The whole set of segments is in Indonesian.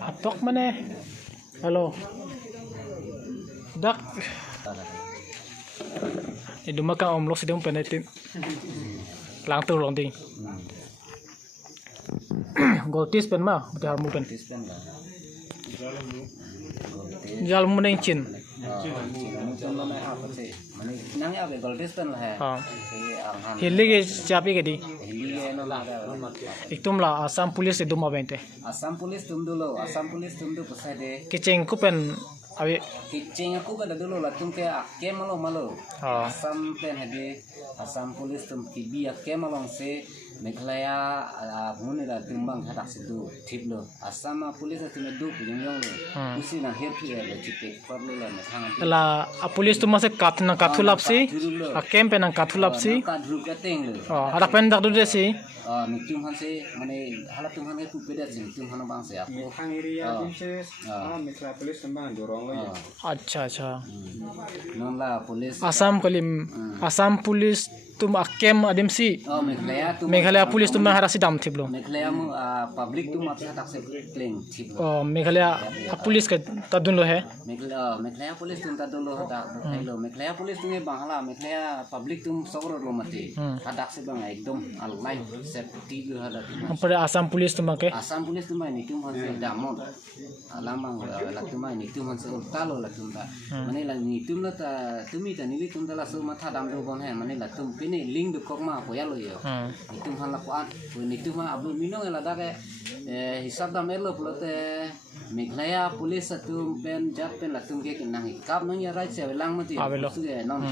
Atok mana? Halo. Dak. Itu maka om lo sedang penetin. Lang tu long ting. Goltis pen mah, betul mu pen. Jalan mu neng cin. Hilli ke siapa ke di? Iktum lah Assam Police itu mau bente. Assam Police tum dulu, Assam Police tum dulu pasal deh. Kicing ku pen awi. Kicing aku pada dulu lah tum ke akke malu. Assam pen hade, Assam Police tum kibi akke malong se. Meghalaya muni lah timbang hadak situ tip lo. Assam Police tu medu punyong lo. Usi nak happy lo cipek perlu lah nak. Lah Police tu masih katulap si. Akem pen ang katulap si. Kadruk keteng lo. Ada pen dak dulu si. Nitum han se, mana halat tum han itu beda sih. Nitum han bang se aku. Hang area princess. Meghalaya Police tembang dorong lo. Acha. Non lah Police. Assam Police tum akem adem si. Meghalaya Police tum harasi dam thiblo. Meghalaya mu public tum apa hadak se claim thiblo. Meghalaya Police ke tadun lo hai. Meghalaya Police tum tadun lo hadak lo. Meghalaya Police tum bang hala. Meghalaya public tum sogro lo mati. Hadak se bang ekdom alai safety lo hadak. Pada Assam Police tum ke? Assam Police tum ini tum han se damon. Alamang la tum ini tum han se talo la tum ta. Mana la ni tum la ta tumi ta ni tum ta la so matha dam do bon hai. Mana la tum ini link de kokma ko ya lo yo. Itu han la kuan. Itu mah ablu minong la da ke hisab dam elo pulote Meghalaya Police tum pen jap pen la tum ke kinang kap nang ya right se lang mati. Su ke non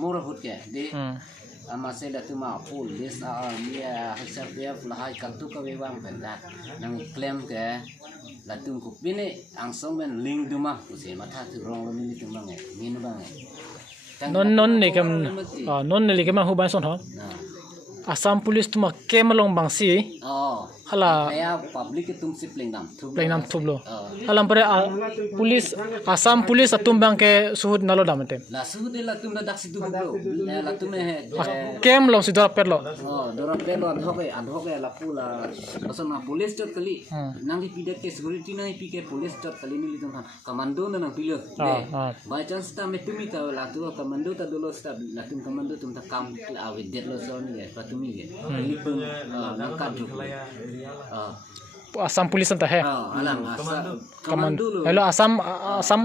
mor hut ke de ama se la tum ma police dia hisab dia lahai katu ka wang pen da nang claim ke la tum ku pini angsong ben link du ma ku se matha tu rong lo ni tum bang min bang non ni kem huban son ho. Assam Police tu mak kem long bang si. Hala. Saya public itu tum si plengdam thublo. Halam pare police Assam Police atum bang ke suhud nalo damate. La suhud la tum dak situ bro. La tum kem long sidor perlo. Dorang perlo adhoke la pula. Pasal police tot kali. Nang pide ke security nang pike police tot kali ni litum komando nang pilo. By chance ta metumi ta la tu komando ta dulu sta la tum komando tum ta kam awidet lo so ni patumi ge. Ni pun nang kadru. Assam Police anta hai. Alam komando lo. Hello Assam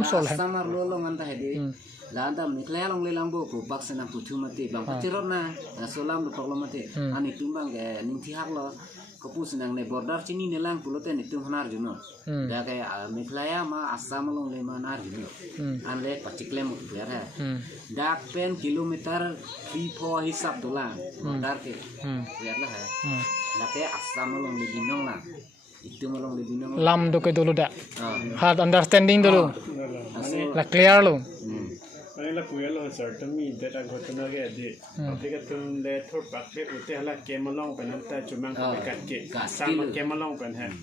sol hai. Assam lo nganta hede. La anda Meghalaya long lelang bo ko bak senang putu mati bang patirot na solam lo problem mati. Ani tumbang ke ninti hak lo kopu senang ne border sini nelang pulote ni tum hanar juno. Da ke Meghalaya ma Assam long le manar juno. Anle paciklem clear hai. Dak pen kilometer 3-4 hisap dolang border ke. Clear lah hai. La ke Assam long le binong na. Itu malong le binong. Lam do ke dulu dak. Hard understanding dulu. La clear lo. Mana la kuya lo certain mi data gotna ke de. Tapi ke tum le thor pak ke ute hala kemalong penanta cumang ke sama kemalong pen hai.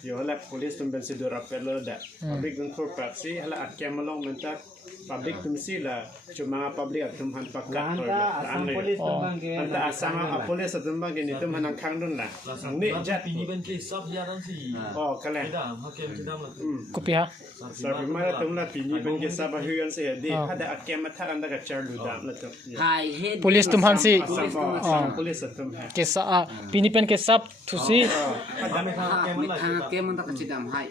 Yo la police tum ben sido rapel lo da. Public tum thor pak si hala kemalong menta public tum si la cumang public tum han pakka to. Anta police tum bang ke. Anta asama police tum bang ke ni tum hanang khang dun la. Ni jat ini ben ke sab ya dan si. Oh kale. Kopiah. Sabi mana tum la pini ben ke sabah huyan se de hada akem matha anda ka charlu dam la tum. Police tum han si. Police tum hai. Kesa pini pen kesap tu si. Kem untuk kecidam hai.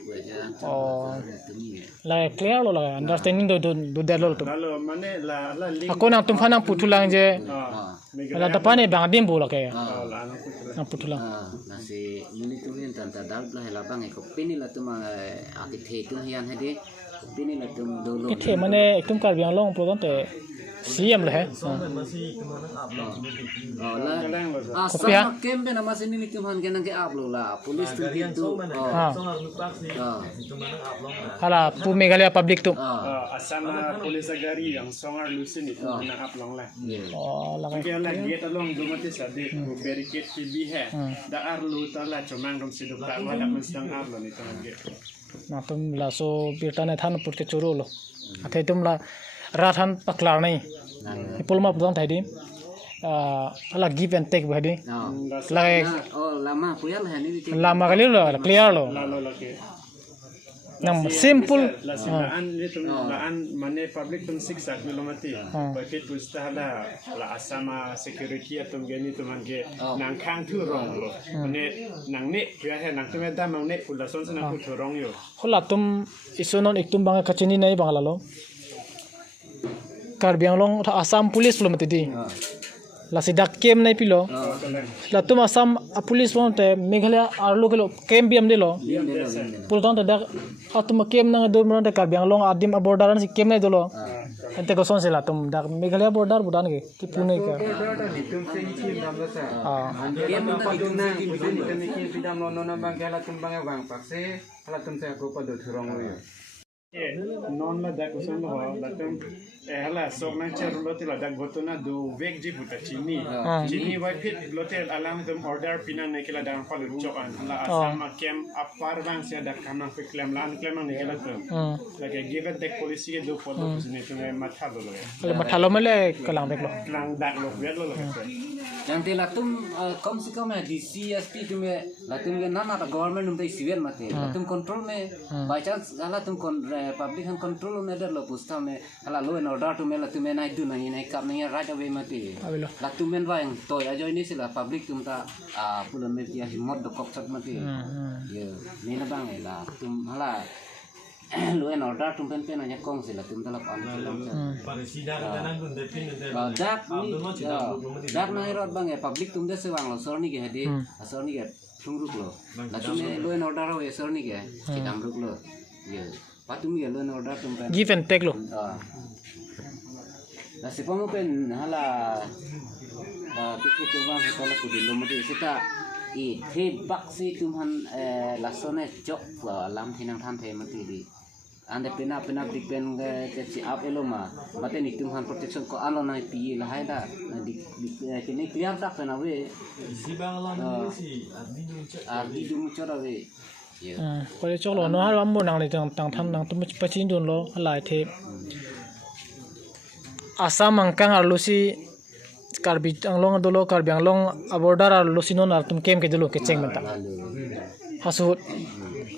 La clear lo la understanding do dalo tu. Lalu mana la link. Aku nang tum hanang putulang je. La depan ni bang dim bola ke. Nang putulang. Nasi ini tu yang tanta dal lah helabang ekop pini lah tu mah akit tu hian hede pini lah tu dulu. Itu mana tum Karbi Anglong program te siam lah Asam kem pe nama sini ni tuhan kenang ke up lo lah. Polis tu gitu. hala pu Meghalaya public tu asama polis agari yang songar lusin itu na aplong lah. oh la Kaya lah gate along dumati sabi barricade TV hai. Da arlu tala chomang rom sidu ta wala mustang aplo ni tuhan gate. na tum la so birtane than put ke choro lo athai tum la ra than paklar nai ipul ma budang thai di hala give and take bhadi la lama puyal hai ni lama kali lo clear lo Lalo ke. nam simple Laan itu laan mana public tum 6 kilometer. Bagi tu istahla la asama security atum geni tu mangge nang kang tu rong lo. Mane nang ne kaya hai nang tu meda mang ne pula son nang tu rong yo. hola tum isunon iktum bang kachini nai bangala lo Karbi Anglong Assam police belum tadi la sidak kem nai pilo la tum Assam police pon te Meghalaya arlo kelo kem biam de lo pulton te dak atum kem nang do mon te Karbi Anglong adim border si kem nai do lo ente ko son se la tum dak Meghalaya border budan ke ki pune ka Non la dak usun lo la tum hala sok na cher lo ti la dak gotona do veg ji buta chini wa fit lo te alam tum order pina ne kila dang fal chok an la asama kem apar bang sia dak kana fi claim lan claim ne kila tum la ke give dak policy ke do follow ne tum matha lo le mathalo mele kalang bek lo lang dak lo vet lo yang te latum कम से कम है DCSP तुम्हें लातुम के ना ना गवर्नमेंट तुम तो सिविल मत है तुम कंट्रोल में बाय चांस हला तुम पब्लिक हम कंट्रोल में दर लो पुस्ता में हला लो इन ऑर्डर तुम्हें लातुम में नाइट दू नहीं नहीं कब नहीं राइट अवे मत है लातुम में वायंग तो या जो ini sila पब्लिक तुम ता पुलन में dia हिम्मत दो कॉक्सट मत है ये नहीं ना बांग है ला तुम हला lo en order tum pen pen anya kong sila tum tala pan film dak na irot bang public tum de sewang lo sor ni ge hadi asor ni ge thung ruk lo la tum lo en order ho sor ni ge kitam ruk lo ye patum ye lo en order tum pen give and take lo la sipamu pen hala pikir tum bang tala kudi lo mati sita i the baksi tum han la sone jok lam thinang than the mati di ande pina dipen ke si up eloma mate ni tum han protection ko alo na pi la haida di kini clear tak na we si bangla ni si ardi dum chora we ko le chok lo no ha ram bo nang le tang than nang tum pachin don lo halai the Assam angkang arlo si Karbi Anglong dolo Karbi Anglong border arlo sinon ar tum kem ke dolo ke cheng menta hasut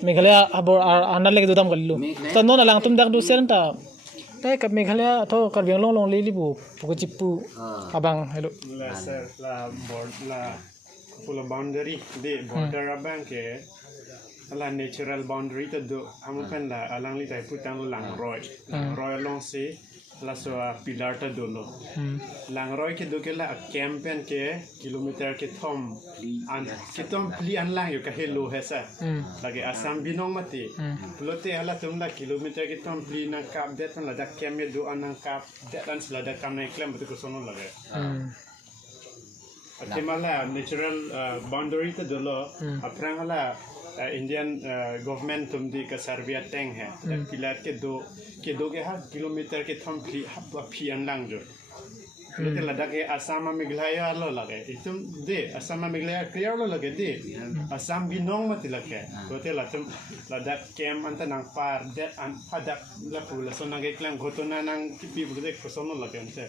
Meghalaya abor anal lek dudam gallu tanon alang tum dak du serenta tai ka Meghalaya tho Karbi Anglong long li bu pu chipu abang hello la board la pula boundary de border abang ke la natural boundary to do hamukan la alang li tai putang lang roy long se la so pilar ta dolo lang roy ke do ke la campaign ke kilometer ke thom an ke tom pli an lang yo ka hello hesa lagi asam binong mati lote ala tum la kilometer ke tom pli na kap det la da kem do an kap det an la da kam na klem betu ko sono lage atimala natural boundary ta dolo aprang ala Indian government tum di ka survey teng hai pilar ke do ke ha kilometer ke thom phi an lang jo lote ladakh ke Assam Meghalaya lo lage itum de Assam Meghalaya clear lo lage de Assam binong mati lage lote latum ladakh kem anta nang par det an padak la pula so nang eklang gotona nang pi bude ko sono lage ante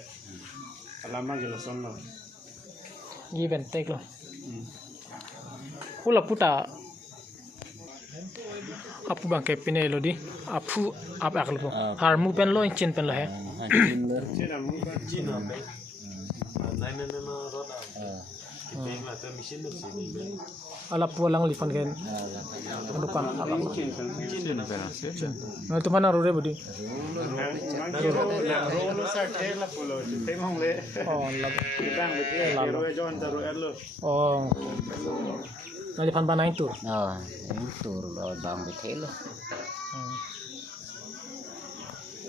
alama gelo sono give and take lo hula puta apu bang ke pine lo di apu ap akal po har mu pen lo chin pen lo he ala pu lang li fan gen dukan abang no tu mana rore bodi ro sa te la pulo te mong le oh la bang le ro jon ta ro elo oh nali fan banai tur tur lo bang betel lo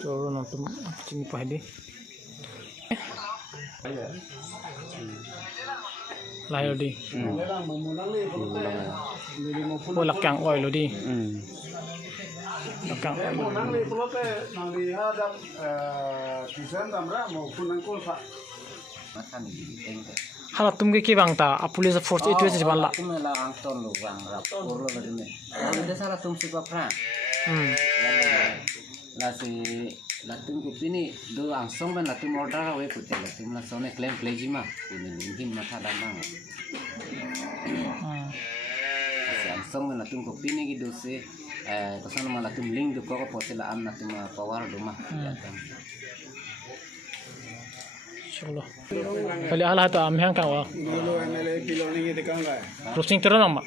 tur no tum chini pahdi Lahir di. Oh lakang oil di. Lakang oil. Mata ni tengke. Halat tum ke bang ta, police force itu je bang la. Tum la angton lo bang rap orlo la dine. Ada salah tum si papra. La si la tum ku pini do angsong ban la tum order we putel la tum la sone claim plejima. Ini him mata damang. Si angsong ban la tum ku pini gitu si kesana malah tum link do kok potel la am na tum power do mah. Insyaallah. Kali ala ta am hang kang wa. Rusing terus nama.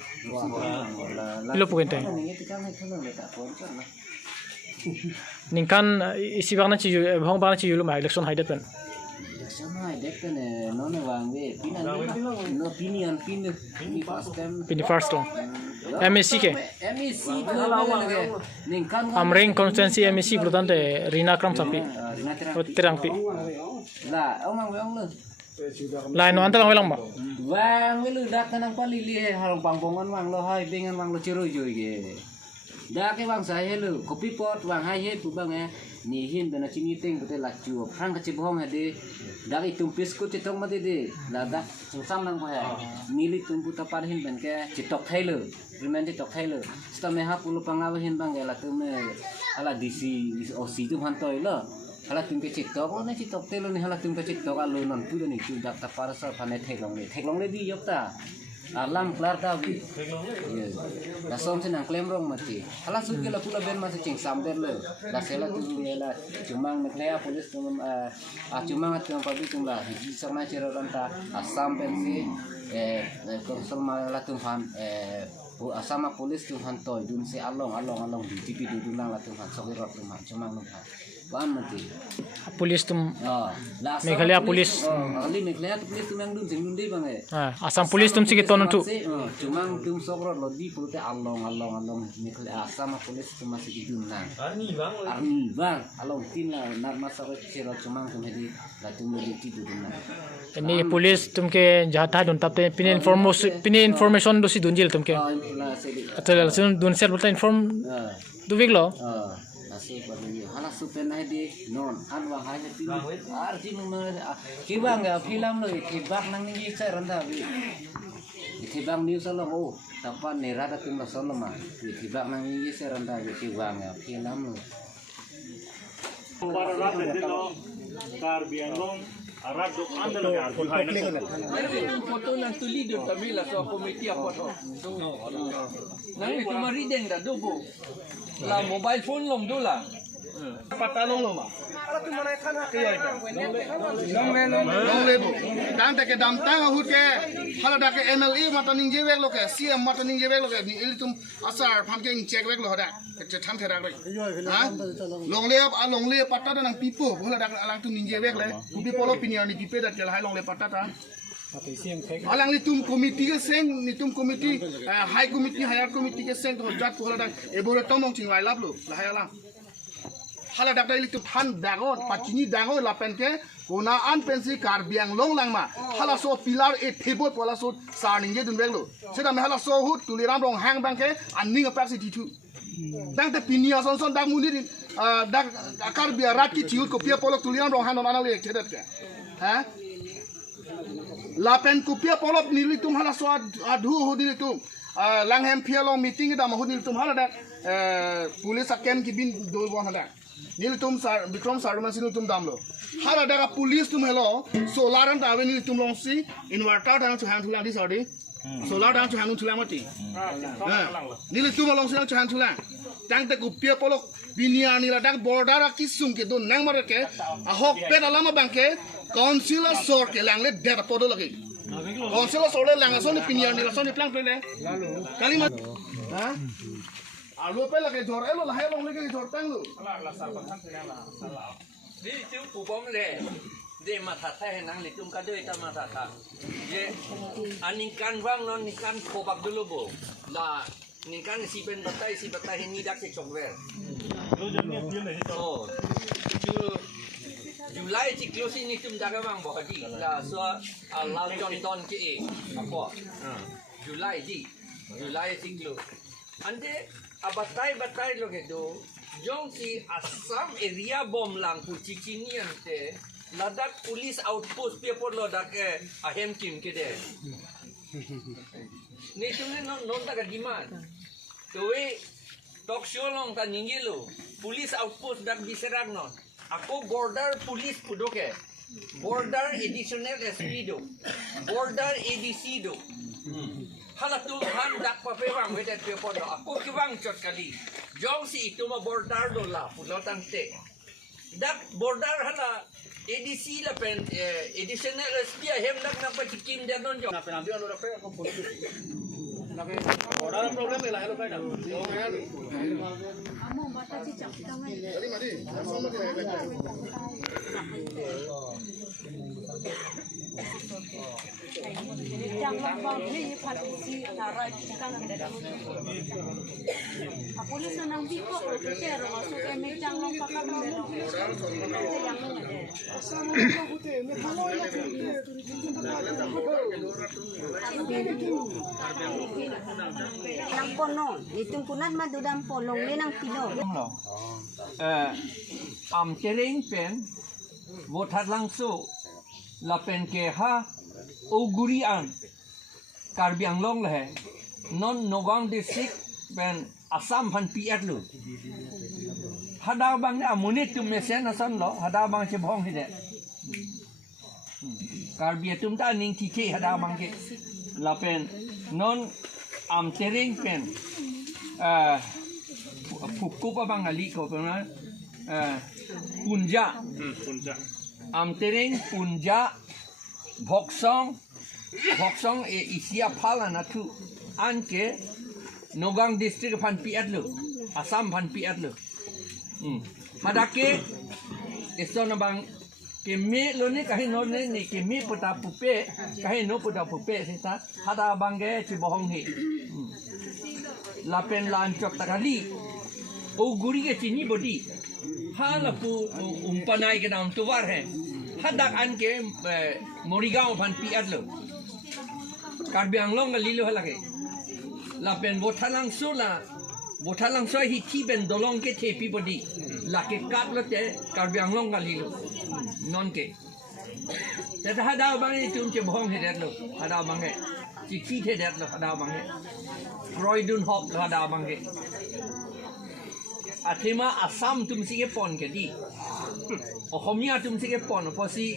Pilo puente. Ningkan isi bang na ci hong bang na ci yulu ma election haidat kan. Sama dek kan nona wang we pinan no pinian pini first long. MSC ke. MSC lagi ningkan Amring constituency MSC bertante Rina Kram sapi. Terang pi. Lah omang we ong lu. Lain no anta bang welang ba. Wang we lu dak kanang palili harong pangpongan wang lo hai bengan wang lo ciru joi ge. Dak ke wang saya lu kopi pot wang hai he pu bang ni hin bena chini teng betul la chu phang ka chibong hade dak itum pisku chitong mate de la dak sungsam nang pa nili tum puta par hin ben ke chitok thailo remen chitok thailo sta me ha pulu pangaw hin bang la tum ala dc oc tum han toy lo ala tum ke chitok ne chitok telo ni ala tum ke chitok alu non pu ni tu dak ta par sa phane thailong le di yokta alam klar ta bi la som se nang klem rong mati ala su ke la pula ben ma se ching sam der le la se la tu la cumang Meghalaya polis tum cumang at yang pabi tum la ji sama cero ranta asam ben si ko sama la tum han asama polis tum han toy dun se along di tipi du nang la tum han so rot tum han cumang nang paham mati Police tum la Meghalaya police. Ali Meghalaya police tum yang dun sing dun dei bang Asam police tum sikit tonon tu. Cumang tum sokrot lo di pulute along Meghalaya asama polis tum masih dun nang arni bang along tin la nar masa cero cumang tum hedi la tum di tidu dun nang Ini police tum ke jahata dun tapte pini information do si dunjil tum ke. la sedi Atal sun dun ser bulta inform du viglo. Nasi paduni hala supen hedi non anwa hai hedi arji mun kibang ya film lo kibak nang ni sa randa bi kibang news lo oh tapan nera da tum so lo ma kibak nang ni sa randa bi kibang ya film lo para rat de lo Karbi Anglong arat do andal ga foto nang tuli do tamila so komiti foto nang itu marideng da dobo la mobile phone long do la patalong lo ma long lebu dan take dam tang hut ke hala da ke MLA mata ning je wek lo ke CM mata ning je wek lo ke ni ilitum asar pham ke check wek lo da ke tham thera roi ha long le patta da nang pipo bola da alang tum ning je wek le kubi polo pinian ni pipe da ke hai long le patta ta alang ni tum komiti ke seng ni tum komiti high committee higher committee ke seng to jat bola da ebore tomong ting lai lap lo la hai alang hala dak dai litu than dago pachini dago lapen ke kona an pensi Karbi Anglong langma hala so pilar e thebo pola so sarninge dun beglo seda me hala so hut tuliram rong hang bangke anning apak si titu dang te pinia son dak muni din dak Karbi rat ki tiut ko pia polok tuliram rong hang non anale chedat ke ha lapen ko pia polok ni litum hala so adhu hodi litum langhem pia long meeting da mahud litum hala dak pulis akem ki bin dol bon hala Nilitum Bikram Sarman Sinutum Damlo. Hala daga police tum hello. Solar and Aven Nilitum Longsi. Inverter down to hand to land this already. Solar down to hand to Lamati. Nilitum alongside to hand to land. Tank the Gupia Polo. Binia Nila Dak Border Kisum ke don Nangmarake. A hawk pet alama banke. Consular Sort Langle Dead Podologi. Consular Sort Langason Pinia Nila Sony Plank Play. Kalima. Alu pe lagi jor elo lah long lagi jor tang lu. di tu pupom le de mata teh nang le tum kadoi ta mata ta je aninkan wang non nikan kobak dulu bo la nikan si batai ni dak ke chokwer oh ju Julai siklus ini tum jaga bang boh di la so lau conton ke apa Julai siklus ande batai lo ke do jong si Assam area bom lang pu cicini ante ladak police outpost pe por lo dak ahem kim ke de ni tum ne non tak demand to we talk show long ta ningilo police outpost dak diserang non aku border police pudoke border additional SP do border ADC do hala tu han dak pa pe bang wedet pe podo aku ki bang chot kali jong si itu ma border do la pulotan te dak border hala ADC la pen additional SP hem dak na pa chikim de don jo na penambi anu rape aku polisi lagi orang problem ni lah hello pai dah Amo bata si chak tangai. jadi mari sama mati lagi Jang bang ni phat si narai chikang ke dah. Polis nang biko ko ke ro masuk ke me jang long pakam de ro. Yang long de. Asam ko hute me Meghalaya Nang pono, itong kunat madudang polong ni nang pino. am tereng pen votat langso la pen ke ha ugurian Karbi Anglong le non Nogang district pen Assam phan piat lu hada bang amunit tu mesen asan lo hada bang che bhong hide Karbi tum ta ning ti ke hada bang ke la pen non am tereng pen pukku pa bang ali ko pena punja am tereng punja Voksong isia phala na tu anke Nogang district phan piat lu Assam phan piat lu madake esona bang ke me lo ni kahi no ni ke me puta pupe kahi no puta pupe sita hada bange chi bohong hi lapen lan chok takali o guri ke chini bodi hala pu umpanai ke nam tuwar hai hadak anke Morigao phan piat lo Karbi Anglong ka lilo halake lapen botalang so hi tiben dolong ke tepi bodi la ke kat lo te Karbi Anglong ka lilo non ke teta hada bang tum che bhong he det lo hada bang he chi the det lo hada bang he Roydun hop lo hada bang he athima Assam tum si ke pon ke di Ohomia tum si ke pon posi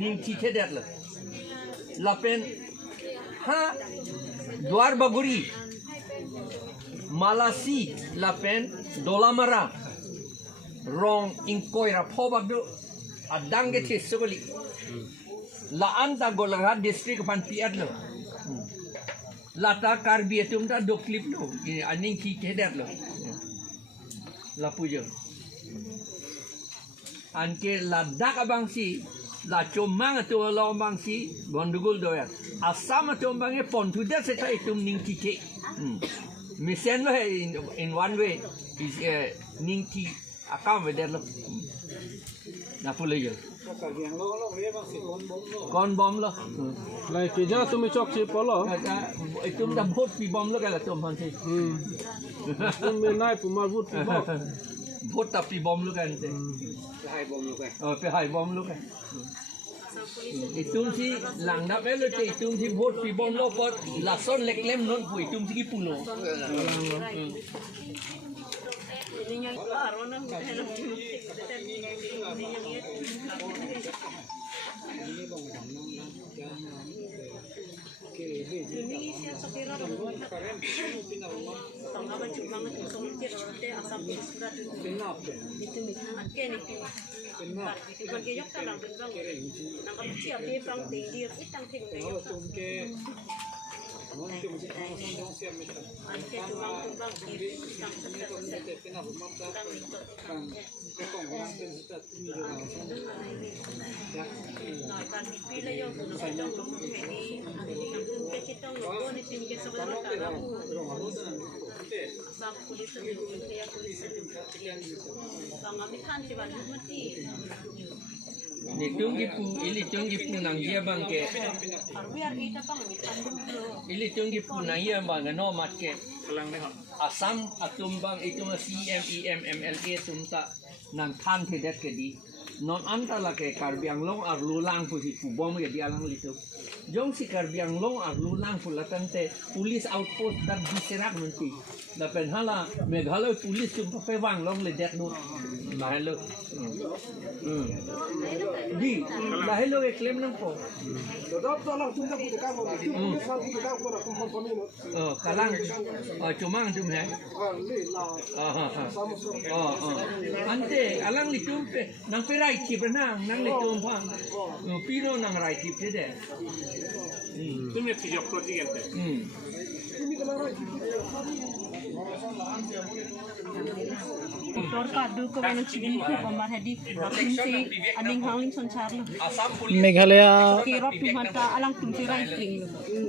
ning chi the det lo lapen ha Dwar Baguri Malasi lapen Dolamara Rong Inkoira Pobagdo Adange Tisoli La Anta Golaghat district pan Piatlo Lata Karbi Tumta do clip lo aning ki kedat lo La Pujo Anke la dak abangsi la comang tu lo bangsi gondugul doya Assam tu bange pon tu dah setai tum ning ti misen lo in one way is ning ti akam we lo na pula yo kon bom lo lai ke ja tu me chok che polo tum dah bot pi bom lo kala tum han se tu me nai pu ma vut pu bo bot ta pi bom lo kan se pe hai bom lo kan itung si lang na pelo te itung si bot pi bom lo pot la son leklem non pu itung si pulo Litung gipu, ilitung gipu nang dia bang ke. Ilitung gipu nang dia bang no mat ke. Asam atumbang itu CMEM MLA tumta nang than thedet ke di. Non antala ke Karbi Anglong ar lulang pu si pu bom ke di alang litu. Jong si Karbi Anglong ar lulang pu latante police outpost dar diserak nanti. Da penhala Meghalaya police tum pe wang long le det no. Mahalo. Di, lahelo ke claim nang po. Oh, kalang. Oh, cumang tum hai. Ante alang litum pe nang pe right tip nang litum pang. Pino nang right tip de. Tu me tijok pro tigente. Motor kadu ko bang chigin ko pamar hadi si aning hangling sonsari Meghalaya kiro pimanta alang tumsi writing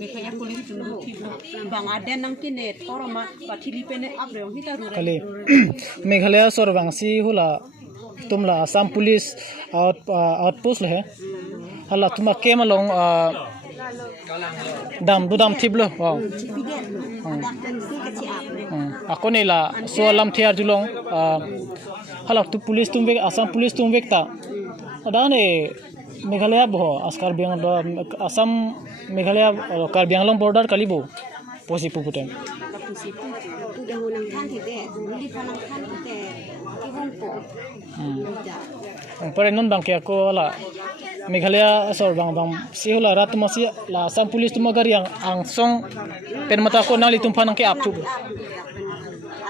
Meghalaya kulit tundu thiblo bang aden nang kinet toroma pathili pene abre hita rure kali Meghalaya sorvangsi hula tumla Assam police outpost le hala tuma kemalong dam thiblo wow ako nila so alam thiar julong halak tu police tumbe Assam police tumbe ta adane Meghalaya bo askar biang Assam Meghalaya Karbi Anglong border kalibo posi puputem tu dah unang kan tidak beli kanang kan tidak ibon po pare non bang ke ako la Meghalaya sor bang si hula rat masi la Assam police tumagar yang angsong pen mata ko nali tumpan ke apchu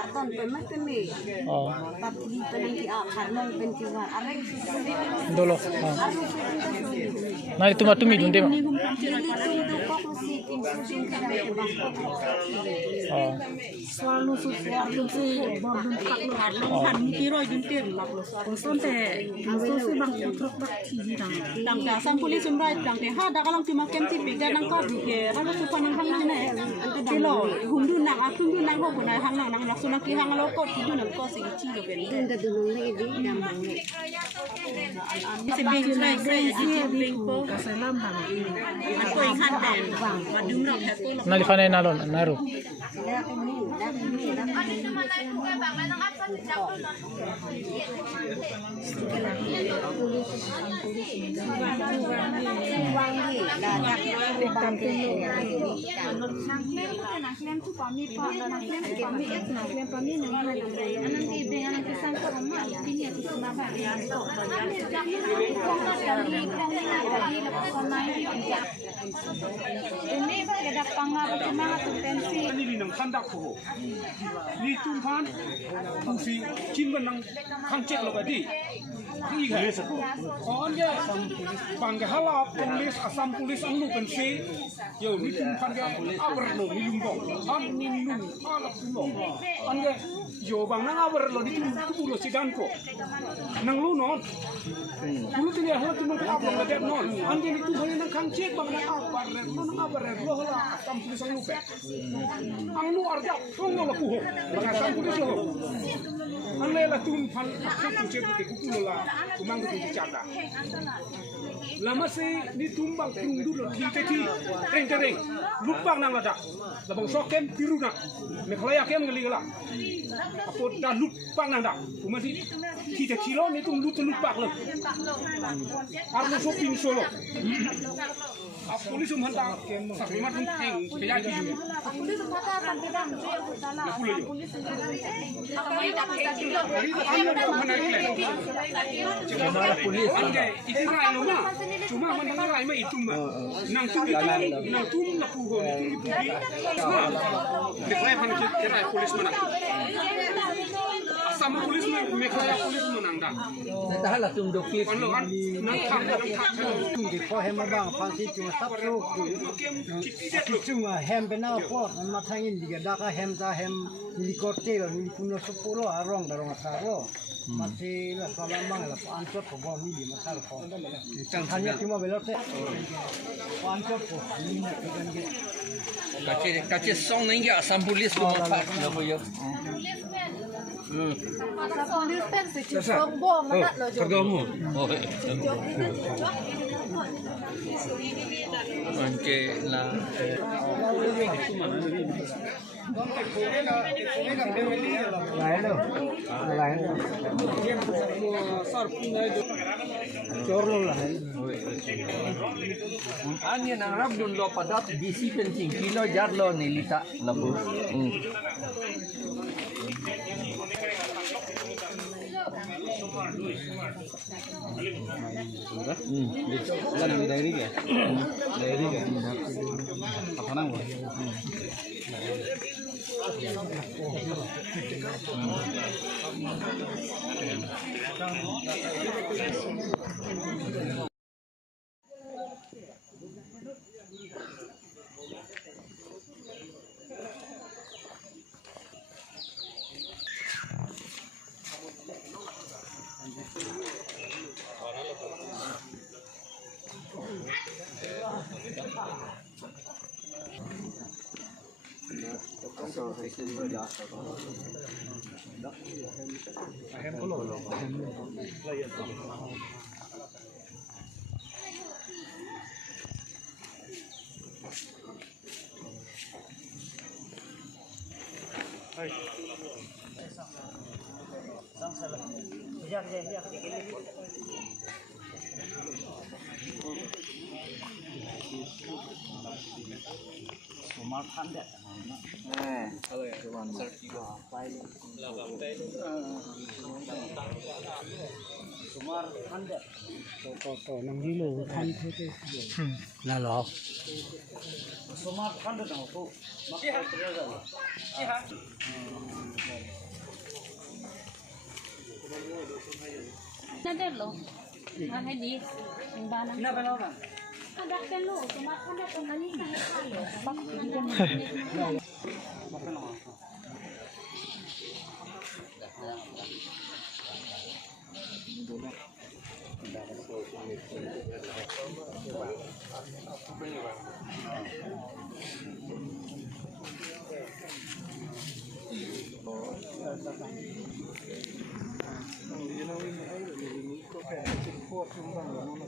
Arton pemat peme oh pathili pene ki karmong pen ki war are dolo nali tumi dunde ma oh selalu susu si bordun paklo harlong han kiro juntir laklo son te susu bang putrok bak thi dang ka Assam police umrai dang te ha da kalang tuma kem ti pigda nang ka duke ralu su panang hang ne tilo hundu nang akung nang ho kuna hang nang laksuna ki hang lo ko ti nang ko si chi lo ben tinggal dulu lagi di damang ni si bing lai gray si bing po kasalam bang ko ingat den madung rak ha ko nali fanay nalon naru ini ada pangar cuma tu pensi Ni nang kandak ko. Ni tumpan fungsi cimban nang kancet lo kadi. Ni ga. On ge bangga hala police Assam police ang lukan si. Yo ni tumpan ge awar lo ni lunggo. An ni lung ala pulo. An ge yo bang nang awar lo di pulo sidan ko. Nang lu non. Dulu tini hala tumpan ko awar lo det non. An ge ni tumpan nang kancet bang nang awar lo hala Assam police ang lukan. Ang lu arja tunggu la puho bang Assam police lo. An le la tumpan aku cek ke kulo la kumang ku dicanda. Lama se ni tumbang tungdu lo ti reng lupang nang ladak. Labang sokem biru nak. Meghalaya kem ngali gala. Apo da lupang nang dak. Kumasi ti kilo ni tungdu lupak lo. Arlo shopping solo. Polis umhanta sakrimat peng beja ki ju. Polis mata akan tidak menjual utala. Polis Ande ikra lo ma. Cuma mandang lai ma itum ma. Nang tum na puho ni tum pugi. Meghalaya pan kira polis mana. Sama polis Meghalaya polis menang dah. Dah lah tunduk klip. Kan lo kan nang thang di ko hem bang phansi chung sap ro chung hem bena po ma thangin diga da ka hem ta hem helicopter ni kuno soporo arong darong sa ro masih lah salamang lah pancot kau ni di masa kau. Hanya cuma belok saya. Pancot kau ini nak kan ke. Kace song nang ya asam polis ko mapak na po yo. Sa polis pen si Chong Bong manat lo jo. Kagamu. Oh. Anke la Lain tu, lain. Corlo lain. Anya nang rabdun lo padat bisi pencing kilo jar lo nilita labu. Dari ke? Dari ke? Apa nama? Nanti lo, mana di yang mana? Kenapa lo kan? Ada kan lo, cuma ada tengahnya kan.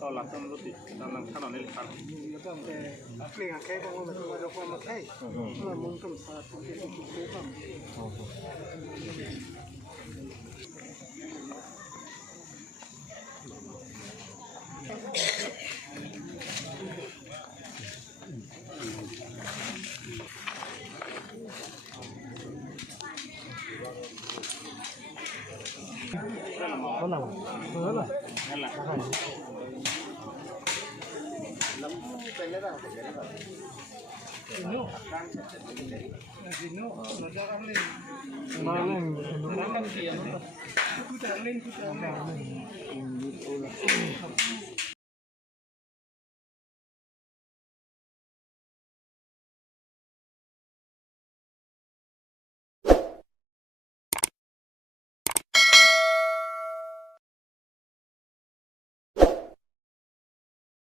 Tao làm tâm roti, tao làm khá là nên khá.